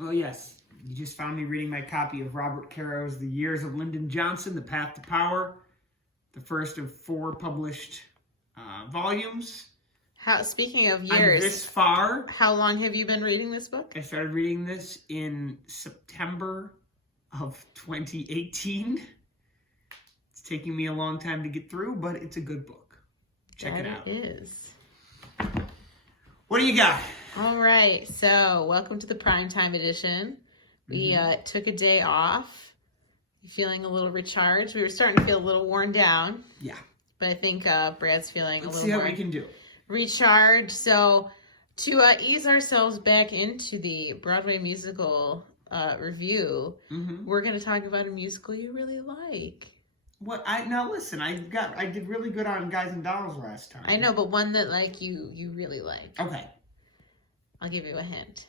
Oh, yes. You just found me reading my copy of Robert Caro's The Years of Lyndon Johnson, The Path to Power, the first of 4 published volumes. Speaking of years, I'm this far. How long have you been reading this book? I started reading this in September of 2018. It's taking me a long time to get through, but it's a good book. Check it out. It is. What do you got? All right. So, welcome to the Primetime edition. We took a day off. Feeling a little recharged. We were starting to feel a little worn down. Yeah. But I think Brad's feeling Let's a see little how more we can do. Recharged. So, to ease ourselves back into the Broadway musical review, we're going to talk about a musical you really like. Now listen, I did really good on Guys and Dolls last time. I know, but one that like you really like. Okay. I'll give you a hint.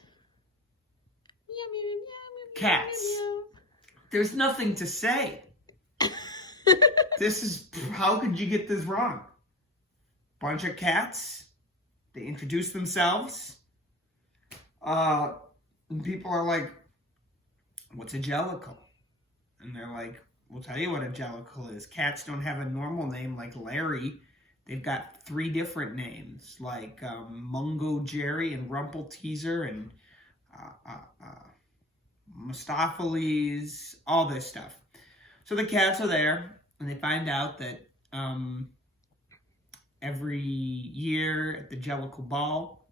Meow, meow, meow, meow, Cats. meow, meow. There's nothing to say. How could you get this wrong? Bunch of cats. They introduce themselves. And people are like, what's a jellicle? And they're like, we'll tell you what a jellicle is. Cats don't have a normal name like Larry. They've got 3 different names, like Mungo Jerry and Rumpelteazer and Mistopheles, all this stuff. So the cats are there, and they find out that every year at the Jellicle Ball,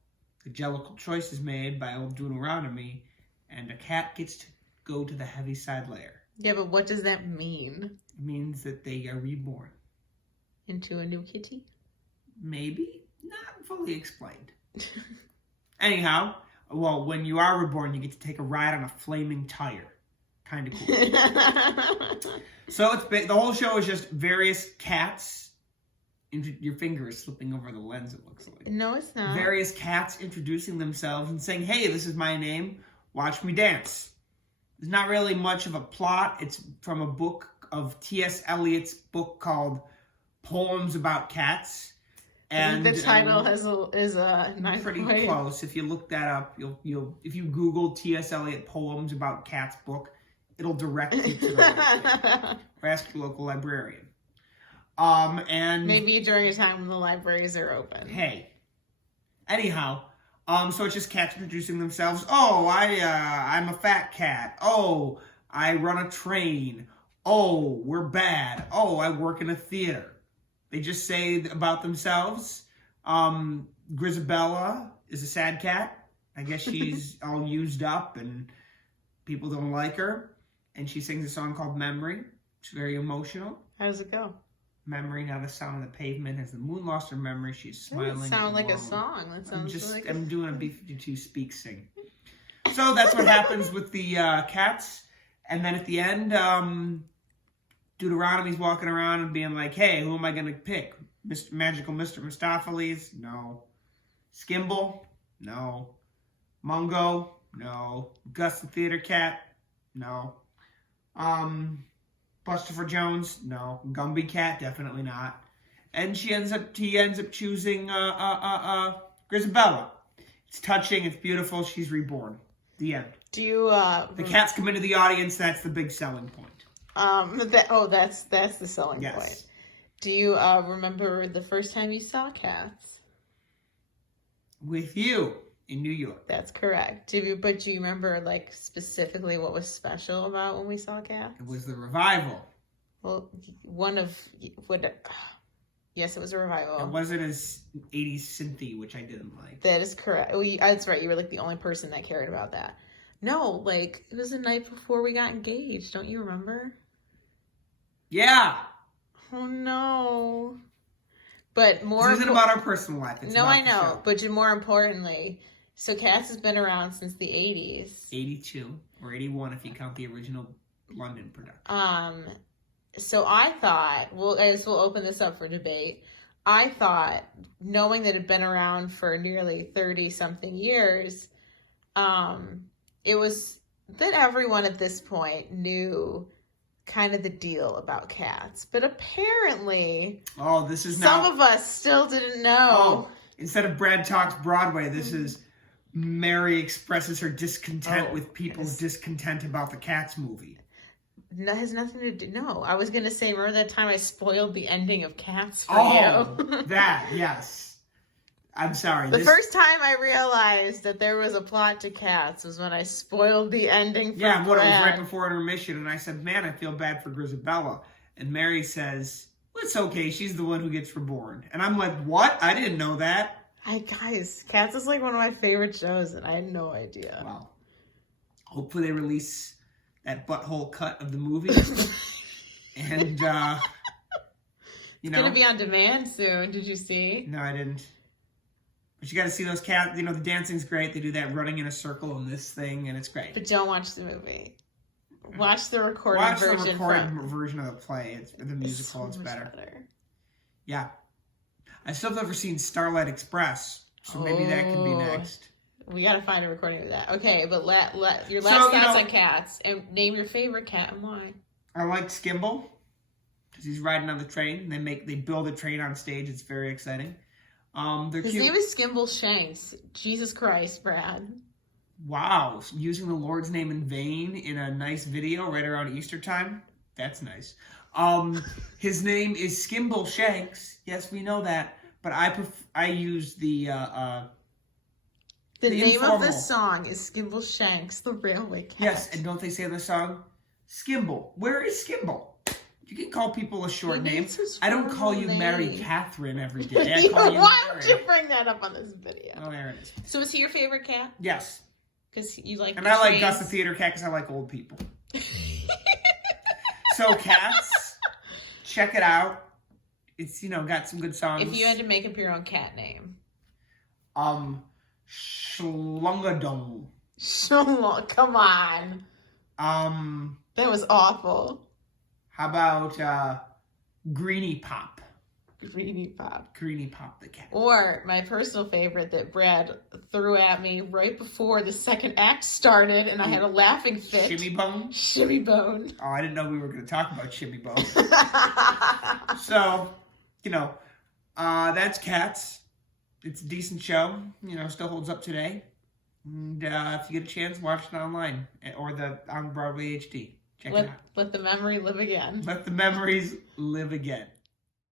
the Jellicle choice is made by old Deuteronomy, and a cat gets to go to the Heaviside Lair. Yeah, but what does that mean? It means that they are reborn. Into a new kitty? Maybe. Not fully explained. Anyhow, well, when you are reborn, you get to take a ride on a flaming tire. Kind of cool. So the whole show is just various cats. Your finger is slipping over the lens, it looks like. No, it's not. Various cats introducing themselves and saying, hey, this is my name. Watch me dance. There's not really much of a plot. It's from a book of T.S. Eliot's book called Poems About Cats. And the title is not pretty quite close. If you look that up, you'll if you Google T.S. Eliot Poems About Cats book, it'll direct you to the right thing. Or ask your local librarian. And maybe during a time when the libraries are open. Hey. Anyhow, so it's just cats introducing themselves. Oh, I'm a fat cat. Oh, I run a train. Oh, we're bad. Oh, I work in a theater. They just say about themselves. Grisabella is a sad cat. I guess she's all used up and people don't like her. And she sings a song called Memory. It's very emotional. How does it go? Memory, now the sound of the pavement. As the moon lost her memory, she's smiling. That sounds like a alone. song. That sounds I'm doing a B-52 speak sing. So that's what happens with the cats. And then at the end, Deuteronomy's walking around and being like, hey, who am I going to pick? Magical Mr. Mistopheles? No. Skimble? No. Mungo? No. Gus the Theater Cat? No. Buster Jones? No. Gumby Cat? Definitely not. And he ends up choosing Grisabella. It's touching, it's beautiful, she's reborn. The end. Do you the cats come into the audience, that's the big selling point. That's the selling yes. point. Do you remember the first time you saw cats? With you in New York. That's correct. Do you remember like specifically what was special about when we saw cats? It was the revival. Well, yes, it was a revival. It wasn't as 80s synthy, which I didn't like. That is correct. That's right. You were like the only person that cared about that. No, like it was the night before we got engaged. Don't you remember? Yeah. Oh no. But more. This isn't about our personal life. It's no, about I know. the show. But more importantly, so Cats has been around since the 80s. 82 or 81 if you count the original London production. So I thought, we'll open this up for debate. I thought, knowing that it had been around for nearly 30-something years, it was that everyone at this point knew kind of the deal about Cats. But apparently, this is some of us still didn't know. Instead of Brad Talks Broadway, this is Mary expresses her discontent with people's discontent about the Cats movie. That has nothing to do. No, I was gonna say, remember that time I spoiled the ending of Cats for you? That, yes. I'm sorry. The first time I realized that there was a plot to Cats was when I spoiled the ending for Brad. It was right Brad. before intermission, and I said, man, I feel bad for Grisabella. And Mary says, well, it's okay, she's the one who gets reborn. And I'm like, what? I didn't know that. Guys, Cats is like one of my favorite shows, and I had no idea. Wow. Hopefully they release that butthole cut of the movie. And, It's going to be on demand soon. Did you see? No, I didn't. But you got to see those cats. You know, the dancing's great. They do that running in a circle in this thing, and it's great. But don't watch the movie. Watch the recorded version. Watch the recorded version of the play. It's the musical. It's so better. better. Yeah. I still have never seen Starlight Express, so maybe that can be next. We got to find a recording of that. Okay, but let your last thoughts on Cats, and name your favorite cat and why. I like Skimble because he's riding on the train. They build a train on stage. It's very exciting. They're His cute. name is Skimble Shanks. Jesus Christ, Brad. Wow, using the Lord's name in vain in a nice video right around Easter time. That's nice. His name is Skimble Shanks. Yes, we know that. But I use the name informal. of the song is Skimble Shanks, the Railway Cat. Yes, and don't they say in the song, Skimble? Where is Skimble? You can call people a short name. I don't call you Mary Catherine every day. I call you Why Mary. would you bring that up on this video? Oh, there it is. So is he your favorite cat? Yes. Because you like And I like Gus the theater cat because I like old people. So Cats, check it out. It's, got some good songs. If you had to make up your own cat name. Schlungadong. Come on. That was awful. How about Greenie Pop? Greenie Pop. Greenie Pop the cat. Or my personal favorite that Brad threw at me right before the second act started, and I had a laughing fit. Shimmy Bone? Shimmy Bone. Oh, I didn't know we were going to talk about Shimmy Bone. So, that's Cats. It's a decent show. Still holds up today. And if you get a chance, watch it online or on Broadway HD. Check it out. Let the memory live again. Let the memories live again.